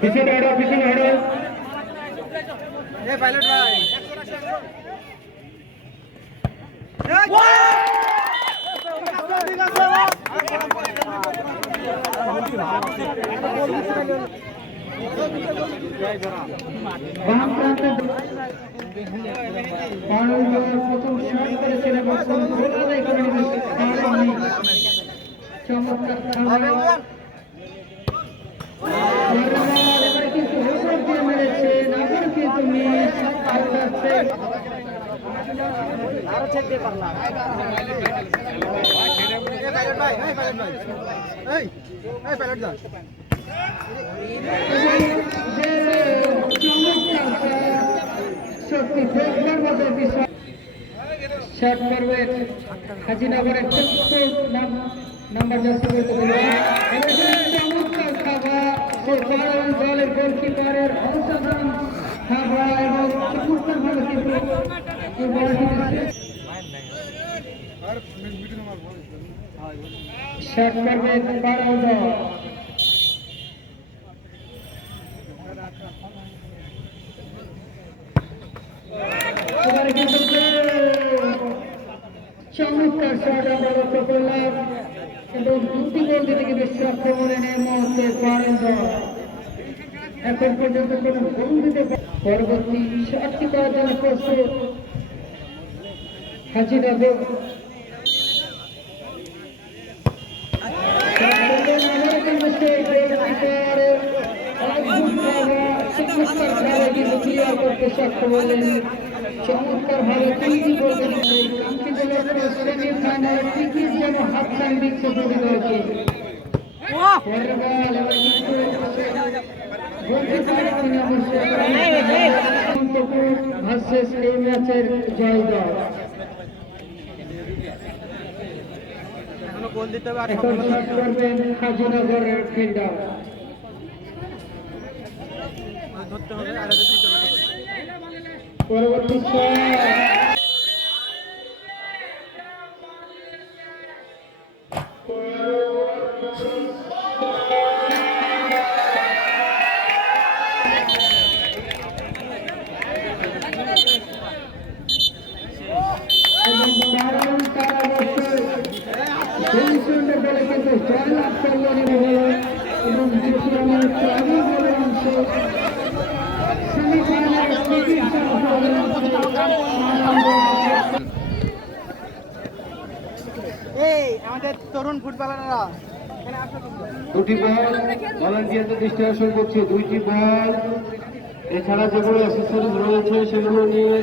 পিছনে হটো পিছনে হটো। A pilot ভাই। বাম প্রান্তে প্রথম শট। চমৎকার শট করবেন হাজিনগরের নাম্বার জার্সি সে বারণ দলের গোলকিপারের অংশগ্রহণ কিন্তু এই বলটি এবারে কিন্তু চমৎকার শট করলাম। এবং দুটি গোল দিতে কিন্তু আক্রমণের এই মুহূর্তে পারেন এখন পর্যন্ত কোনো গোল দিতে পারে- পরবর্তী শটটি করার জন্য প্রস্তুত হাজিরা গোল আবারও কিন্তু সেই গোলকিপার চমৎকার ভাবে তিনটি গোল সেমিফাইনাল টিকিট যেন হাতছানি দিচ্ছে ভার্সেস এই ম্যাচের জয় দল এখনও শট করবেন হাজিনগরের ফিল্ডার পরবর্তী শট বলে কিন্তু করলেন এবং এবং চারি বলে অংশ সেমিফাইনাল টিকিট এই আমাদের তরুণ ফুটবলাররা। দুটি বল ভলান্টিয়ারদের দৃষ্টি আকর্ষণ করছে দুইটি বল। এছাড়া যেগুলো রয়েছে সেগুলো নিয়ে